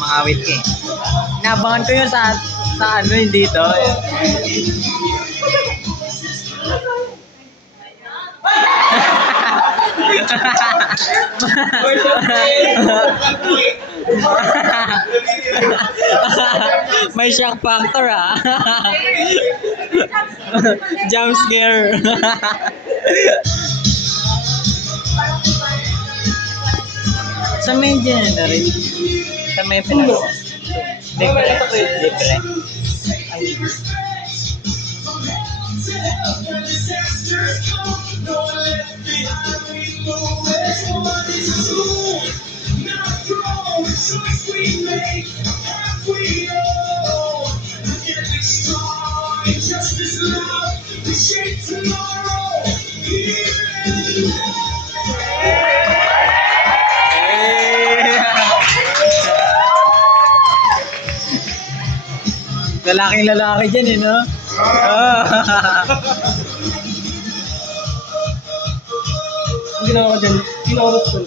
Mga awit ka eh. Inabangan ko yun sa ano yun dito. May shock factor ah. Jump scare. Sa medyo na rin. Sa may pinag. Libre. Libre. Ay. Lalaking lalaki dyan eh, no? Ang ginawa ko dyan, kinorot ko.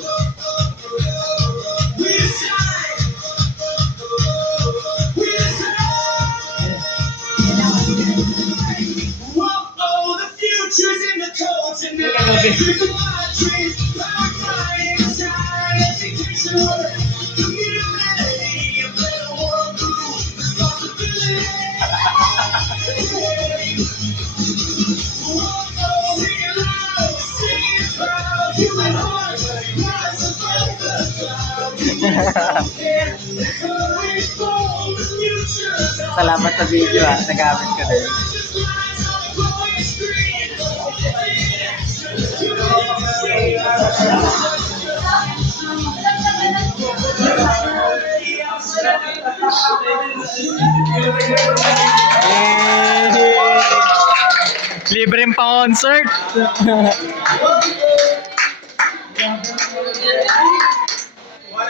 Salamat sa video ah, nagamit ko din. Libreng pa-concert. What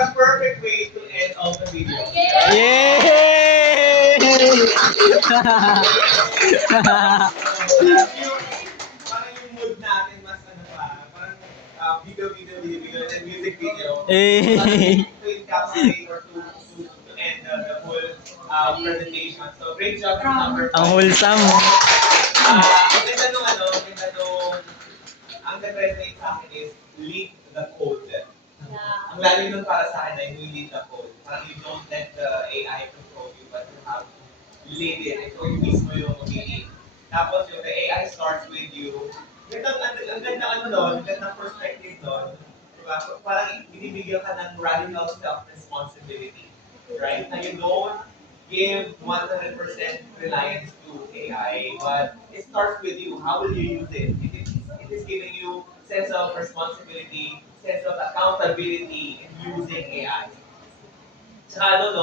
a perfect way to end off the video. Yay! Parang yung mood natin mas ano pa, parang video, and music video. Eh. To encapsulate or to end the whole presentation. So great job from number 5. Ang wholesome. Ang ganda nung ang nag-resonate sa akin is lead the code. Ang lalo nun para sa akin ay you lead the code. Parang you don't let the AI control you, but you have to lead it. Ito yung mismo yung mag-lead. Tapos yung the AI starts with you. Ang ganda ang ganda perspective nun. Diba? Parang binibigyan ka ng radical self-responsibility. Right? Na you don't give 100% reliance to AI, but it starts with you. How will you use it? It is giving you sense of responsibility, sense of accountability in using AI. Tsaka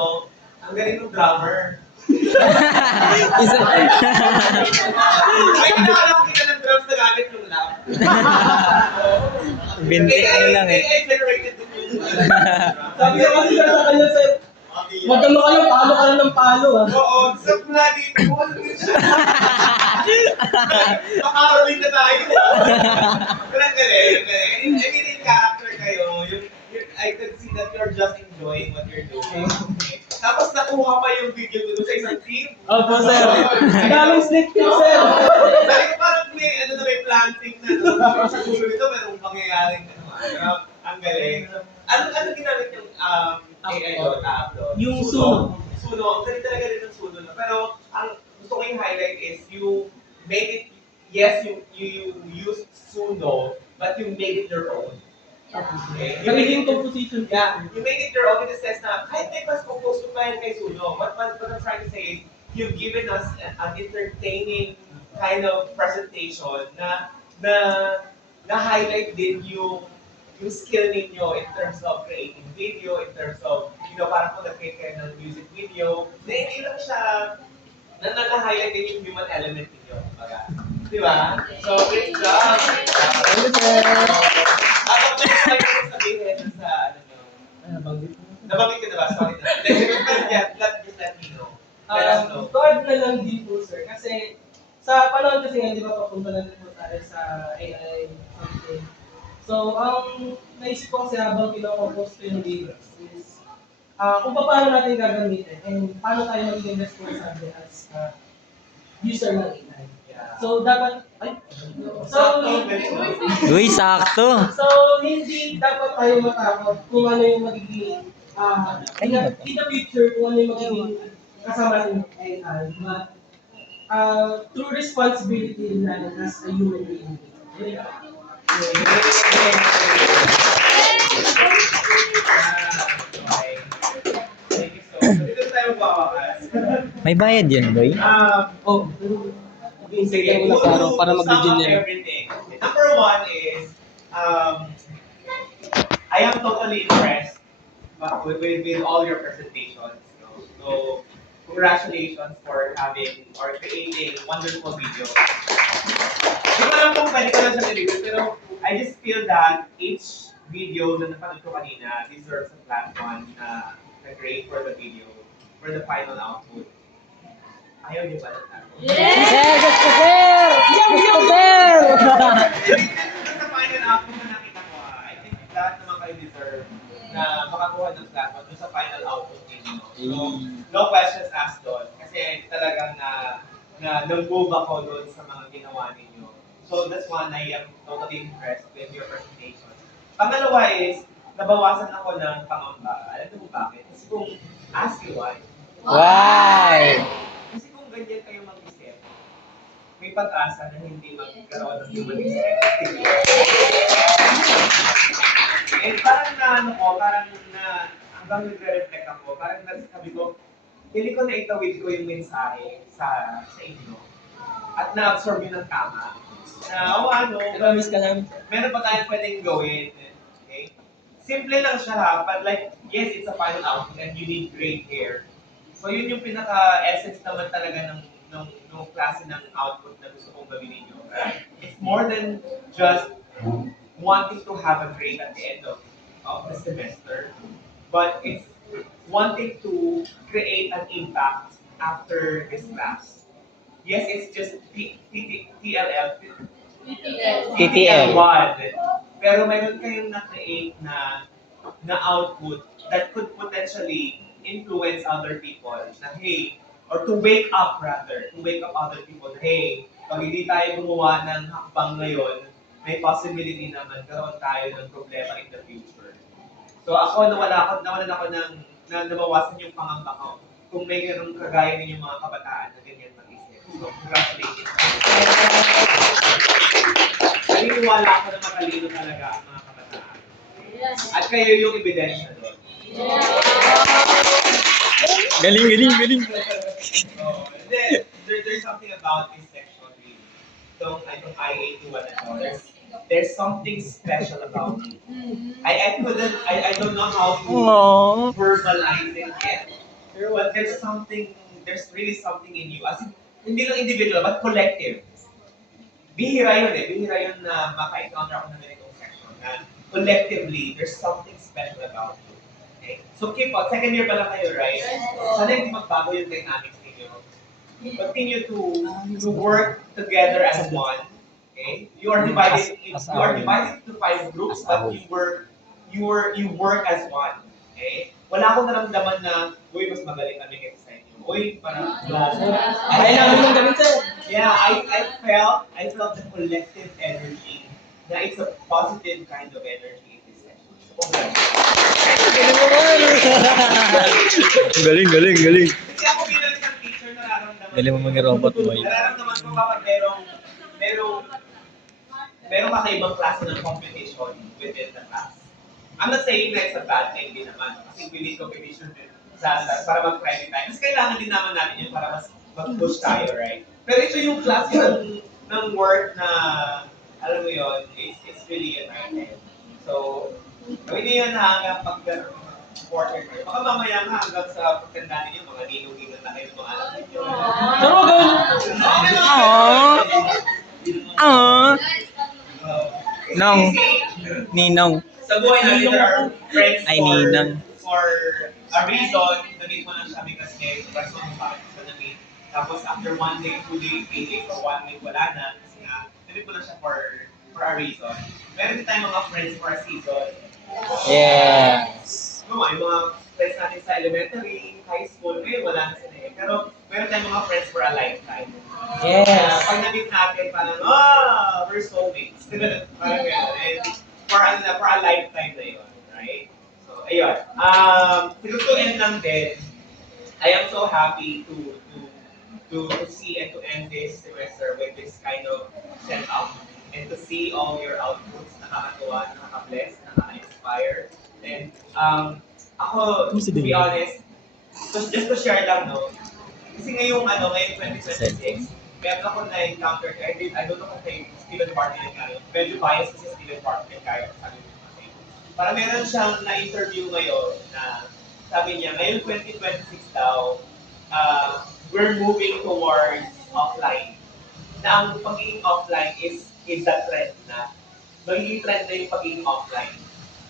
ang galing ng drummer. Isa. Ay, nakakakita ng drums na gamit yung lab. Binti ano lang eh. AI generated the music. Sabi ko kasi sa kanya, sir, magkano kayo, palo ka lang ng palo, ah. Oo, gusto ko na dito. Makaroling na tayo. Pero ang galing. I mean, in character kayo, I could see that you're just enjoying what you're doing. Tapos nakuha pa yung video ko sa isang team. Opo, sir. Ang daming sneak peek, sir. Sabi ko parang may planting na sa dulo nito, merong pangyayaring ang galing. Ano ginamit yung AI doon na-upload? Yung Suno. Suno. Ang galing talaga rin ng Suno. Pero ang gusto ko yung highlight is you made it, yes, you use Suno, but you made it your own. Okay? Nagiging composition. Yeah, you made it your own in the sense na kahit may mas compose ko pa yan kay Suno, what I'm trying to say is, you've given us an entertaining kind of presentation na highlight din yung skill ninyo in terms of creating video, in terms of, parang kung nag-create kayo ng music video, na hindi lang siya, na nag-highlight din yung human element ninyo. Di ba? So, great job! Habang may sabihin sa nabanggit ko na ba? Sorry na. Just let me know. God na lang din po, sir. Kasi sa panahon kasi nga, di ba, papunta na din po tayo sa AI something. So, ang naisip ko kasi habang kino-compose ko yung videos is kung paano natin gagamitin and paano tayo magiging responsable as user ng AI. So, dapat, Uy, sakto. so, hindi dapat tayo matakot kung ano yung magiging, in the future, kung ano yung magiging kasama ng AI. But, true responsibility na as a human being. Thank you so much. Dito tayo magbawakas. May bayad yun, boy. Oh, Sige, na para to sum up mag-regenerate. everything. Number one is, I am totally impressed with all your presentations. So, congratulations for having or creating wonderful videos. Hindi ko alam kung pwede ko lang siya nilagay, pero I just feel that each video na napanood ko kanina deserves a platform na grade for the video, for the final output. Ayaw niyo ba ng platform? Sir, gusto sir! Gusto sir! Sa final output na nakita ko, I think lahat naman kayo deserve na makakuha ng platform dun sa final output ninyo. So, no questions asked doon. Kasi talagang nag-move ako doon sa mga ginawa ninyo. So, that's one, I am totally impressed with your presentation. Pangalawa is, nabawasan ako ng pangamba. Alam mo bakit? Kasi kung ask you why, Why? kasi kung ganyan kayo mag-isip, may pag-asa na hindi magkaroon ng human executive. And parang parang hanggang nagre-reflect ako, parang nasasabi ko, hindi ko na itawid ko yung mensahe sa inyo. At na-absorb yun ng tama. Nag-miss ka namin. Meron pa tayong pwedeng gawin. Okay? Simple lang siya ha, but like, yes, it's a final output and you need great hair. So yun yung pinaka-essence naman talaga ng klase ng output na gusto kong gawin ninyo. It's more than just wanting to have a grade at the end of the semester, but it's wanting to create an impact after this class. Yes, it's just TLL, TTL. 1. Pero mayroon kayong na-create na output that could potentially influence other people na hey, or to wake up other people na hey, pag hindi tayo gumawa ng hakbang ngayon, may possibility na magkaroon tayo ng problema in the future. So ako, nawalan ako nabawasan yung pangamba ko kung may ganung kagaya ninyong mga kabataan na ganyan mag-isip. So, congratulations. Naniniwala ako na matalino talaga ang mga kabataan. At kayo yung ebidensya doon. Galing, galing, galing. There's something about this section really. Itong I-81 at all. There's something special about it. I don't know how to verbalize it yet. But there's really something in you. As in, hindi lang individual, but collective. Bihira yun na maka-encounter ako ng ganitong section na collectively, there's something special about you. Okay? So keep on, second year pa lang kayo, right? Sana hindi magbago yung dynamics ninyo. Continue to work together as one. Okay? You are divided into 5 groups, but you work as one. Okay? Wala akong naramdaman na, uy, mas magaling kami kaysa sa inyo. Uy, parang, Ay, namin yung gamit sir. yeah, I felt the collective energy. Na it's a positive kind of energy in this session. So, Galing, galing, galing. kasi ako bilang isang teacher, nararamdaman Galing mo maging robot boy. Nararamdaman ko kapag merong kakaibang klase ng competition within the class. I'm not saying that it's a bad thing din naman. Kasi we need competition din para mag-private time. Kasi kailangan din naman natin yun para mas mag-push tayo, right? Pero ito yung klase ng work na, alam mo yun, it's really united. So, gawin niyo yan hanggang quarter kayo. Baka mamaya nga hanggang sa pagtanda ninyo, mga ninong-ninong na kayo ng mga alam ninyo. Pero gawin. Nong. Ninong. Sa buhay natin, there are friends Ay, ninang. for a reason. Nag-meet mo lang siya because may rason pa. So, nag-meet Tapos after 1 day, 2 days, 3 days, or 1 week, wala na. Kasi nga, nilip ko na siya for a reason. Meron din tayong mga friends for a season. Yes. No, yung mga friends natin sa elementary, high school, ngayon wala na sila eh. Pero meron tayong mga friends for a lifetime. Yes. Pag na-meet natin, parang, we're soulmates. Parang gano'n. And for a lifetime na yun. Right? So, ayun. Siguro to end lang din, I am so happy to see and to end this semester with this kind of setup and to see all your outputs. Nakakatuwa, nakaka-bless, nakaka-inspire. And ako, to be honest, just to share lang, no? Kasi ngayong 2026, meron ako na-encounter, I don't know kung kay Stephen Bartlett kayo, medyo biased kasi Stephen Bartlett kayo, sabi ko kasi. Parang meron siyang na-interview ngayon na sabi niya, ngayong 2026 daw, we're moving towards offline. Na ang pagiging offline is the trend na. Magiging trend na yung pagiging offline.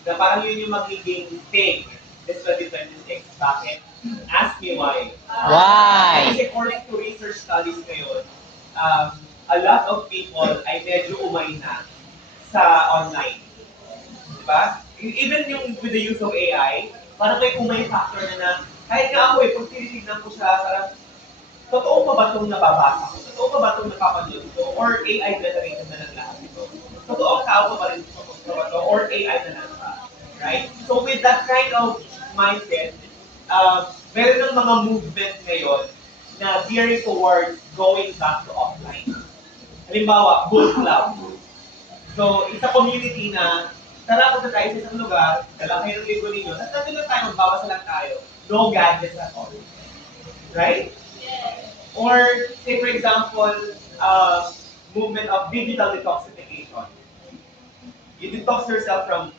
Na parang yun yung magiging thing this 2026. Bakit? Ask me why. Why? Kasi according to research studies ngayon, a lot of people ay medyo umay na sa online. Diba? Even yung with the use of AI, parang may umay factor na kahit nga ako pag tinitignan ko siya, parang totoo pa ba itong nababasa ko? Totoo pa ba itong napapanood ko? Or AI generated na lang lahat ito? Totoo ang tao pa rin ito? Or AI na lang siya? Right? So with that kind of mindset, meron ng mga movement ngayon na gearing towards going back to offline. Halimbawa, book club. So, isa community na tara punta tayo sa isang lugar, dala kayo ng libro ninyo, at nandun lang tayo, magbabasa lang tayo. No gadgets at all. Right? Or, say for example, movement of digital detoxification. You detox yourself from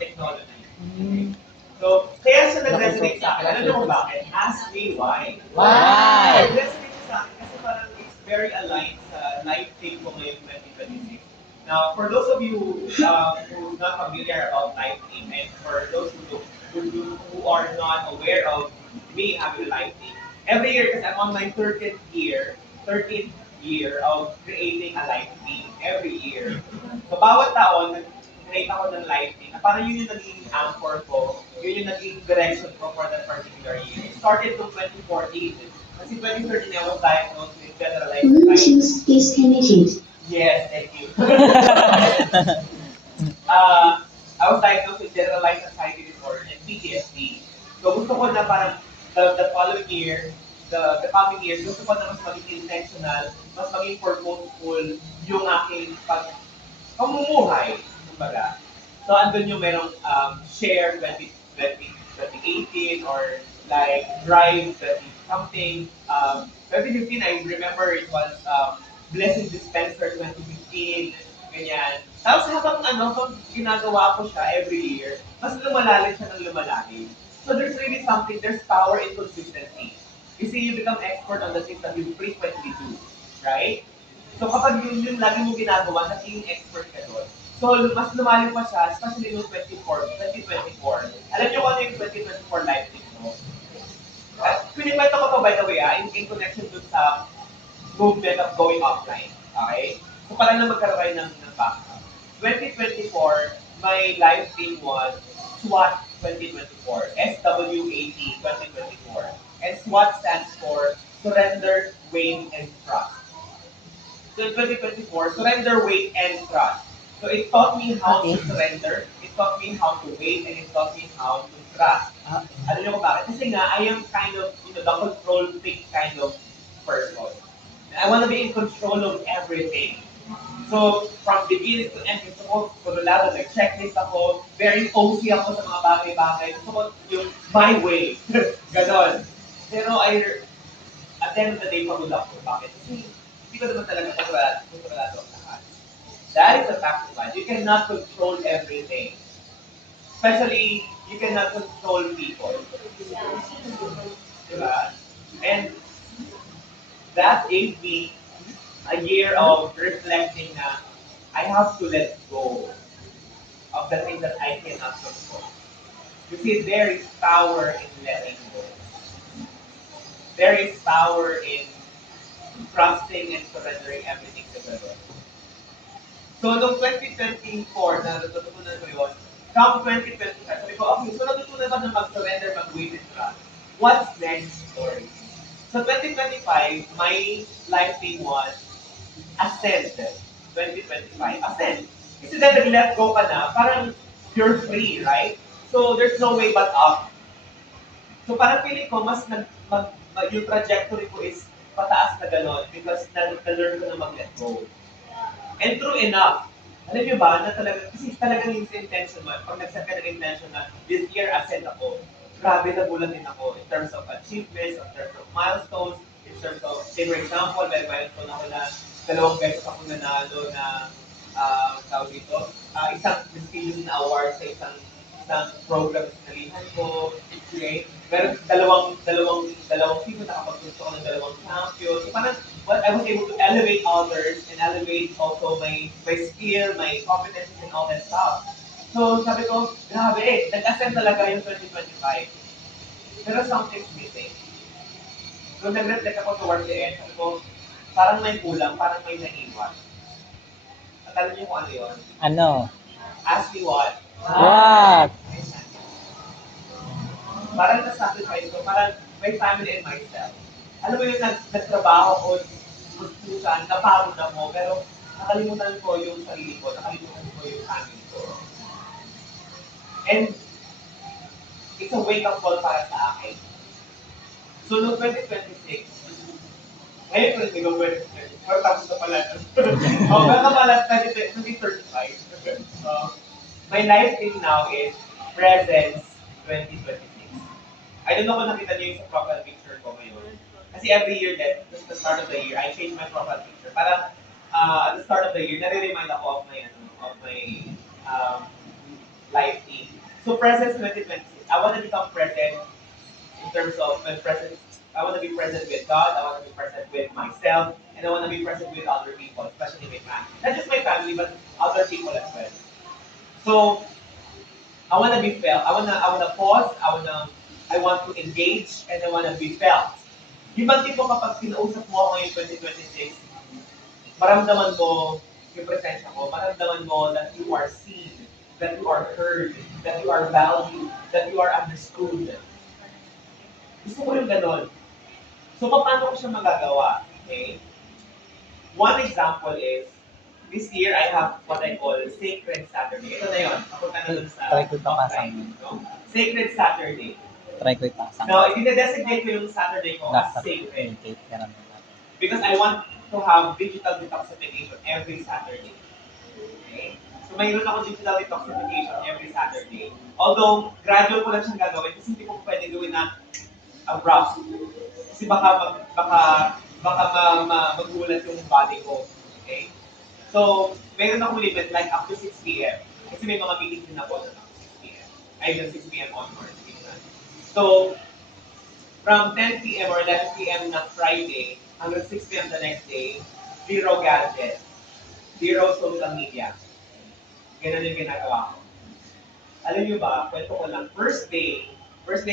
technology. So, kaya siya nag-resonate sa akin. Alam niyo kung bakit? Ask me why. Why? Nag-resonate siya sa akin kasi parang it's very aligned sa life thing ko ngayong 2026. Now, for those of you who's not familiar about life thing, and for those who are not aware of me having a life thing, every year, kasi I'm on my 13th year of creating a life thing every year. So, bawat taon, nag-create ako ng life thing na parang yun yung naging anchor ko, yun yung naging direction ko for that particular year. It started from 2014. Kasi 2013, I was diagnosed with generalized Bluetooth disconnected. Yes, thank you. I was diagnosed with generalized anxiety disorder and PTSD. So gusto ko na parang the following year, the coming years, gusto ko na mas maging intentional, mas maging purposeful yung aking pamumuhay. Kumbaga. So andun yung merong share 2018 or like drive 20 something. 2015, I remember it was Blessing Dispenser 2015, ganyan. Tapos habang ginagawa ko siya every year, mas lumalalim siya ng lumalalim. So there's really something, there's power in consistency. You see, you become expert on the things that you frequently do, right? So kapag yun lagi mo ginagawa, naging expert ka doon. So mas lumalim pa siya, especially noong 2024. Alam niyo kung ano yung 2024 life tip mo? Pinikwento ko to by the way, in connection dun sa movement of going offline. Okay? So, para na magkaroon kayo ng background. 2024, my live theme was SWAT 2024. SWAT 2024. And SWAT stands for Surrender, Wait, and Trust. So, in 2024, surrender, wait, and trust. So, it taught me how to surrender, it taught me how to wait, and it taught me how to trust. Alam niyo kung bakit? Kasi nga, I am kind of, the control freak kind of person. I want to be in control of everything. So, from beginning to end, gusto ko, kontrolado, may checklist ako, very OC ako sa mga bagay-bagay. Gusto ko yung my way. Ganon. Pero at the end of the day, pagod ako. Bakit? Kasi hindi ko naman talaga kontrolado ang lahat. That is the fact of life. You cannot control everything. Especially, you cannot control people. Diba? And that gave me a year of reflecting na I have to let go of the things that I cannot control. You see, there is power in letting go. There is power in trusting and surrendering everything to the Lord. So, noong 2024, na natutunan ko yun, come 2025, sabi ko, okay, so natutunan ko na mag-surrender, mag-wait and trust. What's next, Lord? So, 2025, my life theme was ascend. 2025, ascend. Kasi dahil nag-let go ka na, parang you're free, right? So, there's no way but up. So, parang feeling ko, mas yung trajectory ko is pataas na gano'n because na-learn ko na mag-let go. And true enough, alam niyo ba, na talaga, kasi talagang yung intention mo, pag nag-set ka ng intention na this year ascend ako, grabe nagulat din ako in terms of achievements, in terms of milestones, in terms of, say for example, may milestone ako na 2 beses ako nanalo na, tawag dito, isang prestigious na award sa isang program na sinalihan ko, okay? Meron dalawang season nakapagpunto ko ng 2 champion. So parang, I was able to elevate others and elevate also my skill, my competencies and all that stuff. So sabi ko, grabe, nag-ascend talaga yung 2025. Pero something's missing. So nag-reflect ako towards the end. Sabi ko, parang may kulang, parang may naiwan. At alam niyo kung ano yun? Ano? Ask me what? What? Parang na-sacrifice ko, parang my family and myself. Alam mo yung nagtrabaho ko, gustusan, napagod ako, pero nakalimutan ko yung sarili ko, nakalimutan ko yung family ko. And it's a wake-up call para sa akin. So, noong 2026, ngayon ko rin nag-go 2024, tapos na pala. Baka pala 2035. My life thing now is Presence 2026. I don't know kung nakita niyo yung sa profile picture ko ngayon. Kasi every year that, at the start of the year, I change my profile picture. Para at the start of the year, nare-remind ako of my life theme. So Presence 2026, I want to become present in terms of my presence. I want to be present with God, I want to be present with myself, and I want to be present with other people, especially my family. Not just my family, but other people as well. So, I want to be felt. I want to pause. I want to engage, and I want to be felt. Di ba tipo kapag kinausap mo ako ngayong 2026, maramdaman mo yung presensya ko, maramdaman mo that you are seen, that you are heard, that you are valued, that you are understood. Gusto ko yung ganon. So, paano ko siya magagawa? Okay? One example is, this year I have what I call Sacred Saturday. Ito na yun. Papunta na dun sa Try ko ipapasang. offline, no? Sacred Saturday. Try ko ipasang. Now, i-designate ko yung Saturday ko as sacred. Because I want to have digital detoxification every Saturday. Okay? So, mayroon ako digital detoxification every Saturday. Although, gradual ko lang siyang gagawin kasi hindi ko pwede gawin na abrupt. Kasi baka magulat yung body ko. Okay? So, meron akong limit like up to 6 p.m. Kasi may mga meetings din ako na up to 6 p.m. Ay, 6 p.m. onwards. So, from 10 p.m. or 11 p.m. na Friday hanggang 6 p.m. the next day, 0 gadgets, 0 social media. Ganun yung ginagawa ko. Alam niyo ba, kwento ko lang, first day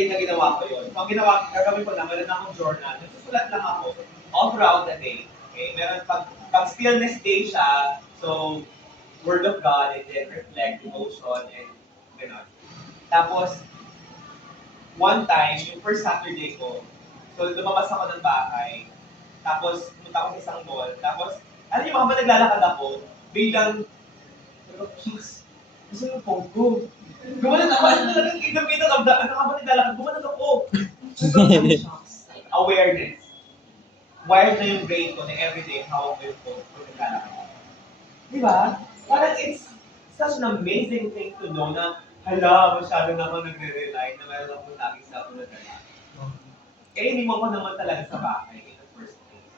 na ginawa ko yun. So, ang gagawin ko lang, meron akong journal. Nagsusulat lang ako all throughout the day. Okay? Meron pag stillness day siya, so, Word of God, and then reflect, emotion, and gano'n. Tapos, one time, yung first Saturday ko, so lumabas ako ng bahay, tapos pumunta ako sa isang mall, tapos, alam niyo, habang naglalakad ako, biglang, cheeks, gusto yung phone ko. Gumanan ako, ano talagang kagabi ng habang naglalakad, gumanan ako. Awareness. Wired na yung brain ko na everyday hawak ko yung phone kung naglalakad. Di ba? Parang it's such an amazing thing to know na hala, masyado na ako nagre-rely na meron akong lagi sa ako na dala. Kaya iniwan ko naman talaga sa bahay in the first place.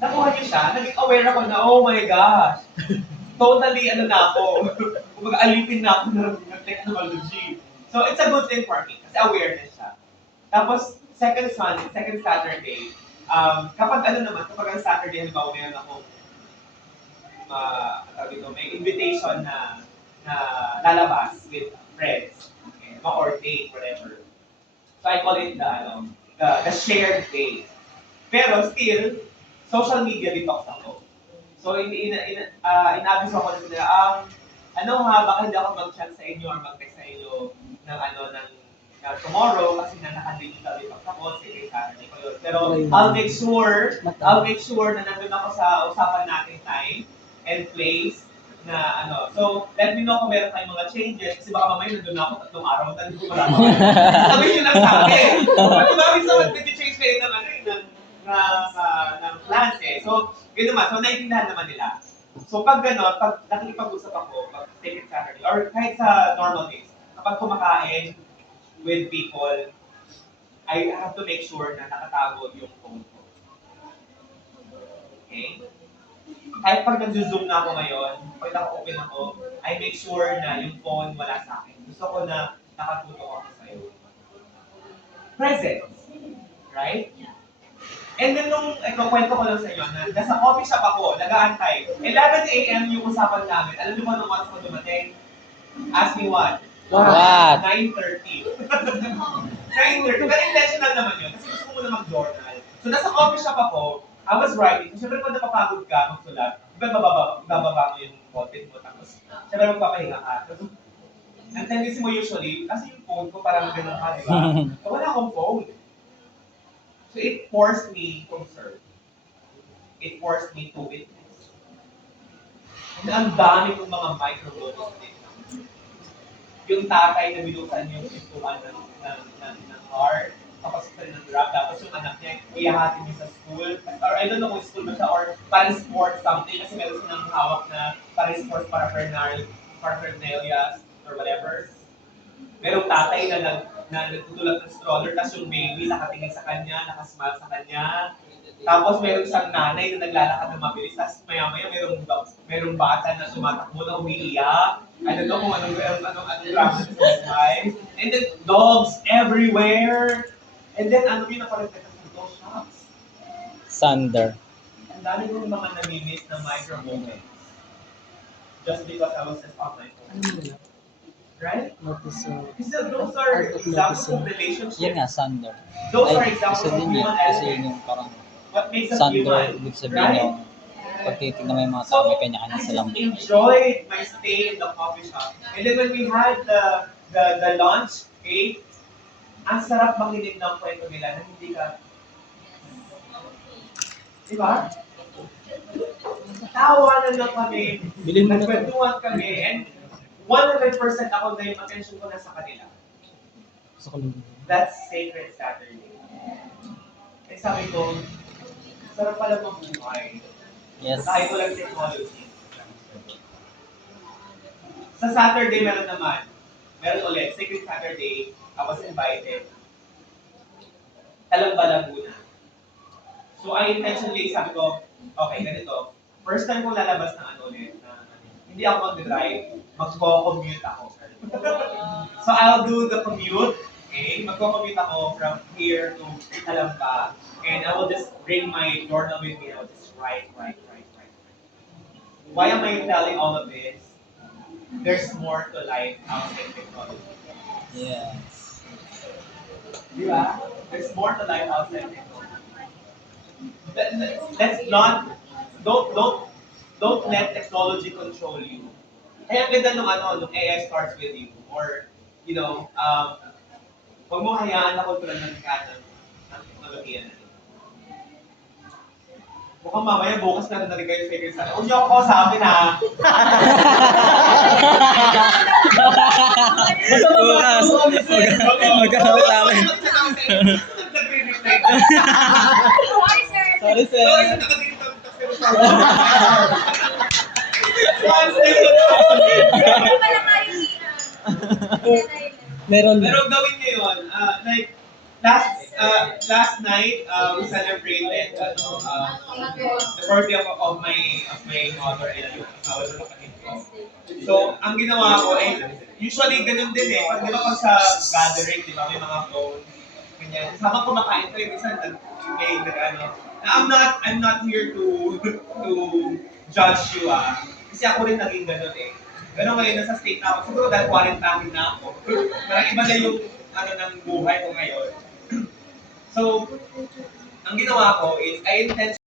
Nakuha niyo siya, naging aware ako na, oh my gosh, totally na ako. Kumbaga alipin na ako ng technology. So it's a good thing for me, kasi awareness siya. Tapos, second Saturday, kapag ang Saturday, halimbawa meron akong may invitation na lalabas with friends, okay, or date, whatever. So I call it the shared day. Pero still, social media detox ako. So, inabiso ako na sila, ano ha, baka hindi ako mag-chat sa inyo or mag-text sa inyo ng tomorrow kasi na naka-digital detox ako, sige, Saturday ko yun. Pero I'll make sure na nandun ako sa usapan natin time and place na So, let me know kung meron tayong mga changes kasi baka mamaya nandun ako 3 araw na hindi ko malaman. Sabi nyo lang sa akin. Pati ba minsan mag-change kayo ng plans eh. So, gano'n naman. So, naiintindihan naman nila. So, pag gano'n, pag nakikipag-usap ako, pag second Saturday, or kahit sa normal days, kapag kumakain with people, I have to make sure na nakatago yung phone ko. Okay? Kahit pag nag-zoom na ako ngayon, pag naka-open ako, I make sure na yung phone wala sa akin. Gusto ko na nakatutok ako sa'yo. Presence. Right? And then kwento ko lang sa inyo na nasa coffee shop ako, nag-aantay. 11 a.m. yung usapan namin. Alam niyo ba nung oras ko dumating? Ask me what? What? 9:30. 9:30. Pero intentional naman yun. Kasi gusto ko muna mag-journal. So nasa coffee shop ako, I was writing. Siyempre pag napapagod ka, magsulat, bababa mo yung content mo. Tapos, siyempre magpapahinga ka. So, ang tendency mo usually, kasi yung phone ko parang gano'n ka, di ba? So, wala akong phone. So it forced me to observe. It forced me to witness. And ang dami kong mga micro-moments din. Yung tatay na binukan yung pintuan ng car, tapos sa ng grab, tapos yung anak niya, iyahatin niya sa school, or I don't know kung school ba siya, or parang sport something, kasi meron silang hawak na parang sports paraphernalia, or whatever. Merong tatay na nagtutulak ng stroller, tapos yung baby nakatingin sa kanya, nakasmile sa kanya. Tapos meron isang nanay na naglalakad ng mabilis, tapos maya-maya merong bata na sumatakbo na umiiyak. I don't know kung anong drama sa life. And then dogs everywhere. And then yung napalit sa dog shops. Sander. Ang dami kong mga namimiss na micro moments. Just because I was just on my phone. Right? Because those are examples of relationships. Yan nga, Sander. Those are Ay, examples isa of din yun. human Kasi yun elements. yung parang What makes us Sander, human, ibig sabihin right? yung pag titignan mo yung mga tao, may kanya-kanya I silang just enjoyed my stay in the coffee shop. And then when we had the lunch, okay, ang sarap makinig ng kwento nila na hindi ka, di ba? Tawanan lang kami, nagkwentuhan kami, and 100% ako na yung attention ko na sa kanila. That's Sacred Saturday. Eh sabi ko, sarap pala mabuhay. Yes. Kahit walang technology. Sa Saturday meron naman. Meron ulit. Sacred Saturday, I was invited. Talamba, Laguna. So I intentionally sabi ko, okay, ganito. First time kong lalabas ng ulit. Hindi ako mag-drive. Mag-commute ako. So I'll do the commute. Okay? Mag-commute ako from here to Talamba. And I will just bring my journal with me. I will just write. Why am I telling all of this? There's more to life outside technology. Yes. Di ba? There's more to life outside technology. Let's not, don't let technology control you. Kaya ang ganda nung AI starts with you. Or, huwag mo hayaan na kontrol ng teknolohiya na. Mukhang mamaya bukas na rin kayo sa Sacred Saturday. Huwag niyo ako kausapin ha. Bukas. Magkakapit namin. Sorry, sir. Meron. Pero gawin niyo yun. Like, last night, we celebrated the birthday of my mother and yung asawa ng kapatid ko. So, ang ginawa ko ay, usually ganun din eh. Pag, di ba pag sa gathering, di ba, may mga phone, ganyan. Sama kumakain ko, yung minsan, I'm not here to judge you Kasi ako rin naging ganun eh. Ganun ngayon, nasa state na ako. Siguro dahil quarantine na ako. Parang iba na yung ng buhay ko ngayon. So, ang ginawa ko is, I intend